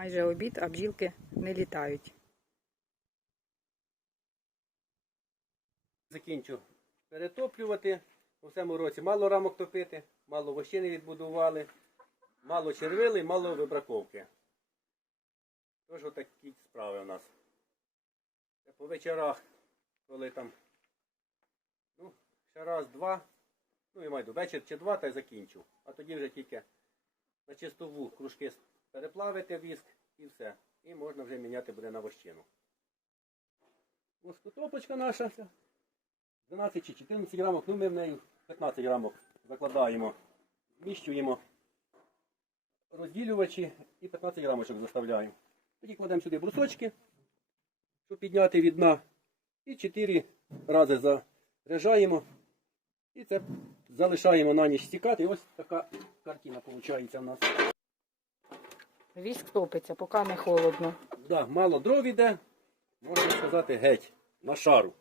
Майже обід, а бджілки не літають. Закінчу перетоплювати. У цьому році мало рамок топити, мало вощини відбудували, мало червили, мало вибраковки. Тож отакі справи у нас. По вечорах, коли там, ну, ще раз, два, ну і майду, вечір чи два, та й закінчу. А тоді вже тільки на чистову кружки переплавити віск і все. І можна вже міняти буде на вощину. Ось топочка наша. 12 чи 14 грамок, ну ми в неї 15 грамок закладаємо, зміщуємо розділювачі і 15 грамочок заставляємо. Тоді кладемо сюди брусочки, щоб підняти від дна. І 4 рази заряджаємо. І це залишаємо на ніч стікати. І ось така картина виходить у нас. Віск топиться, поки не холодно. Да, мало дров іде, можна сказати, геть, на шару.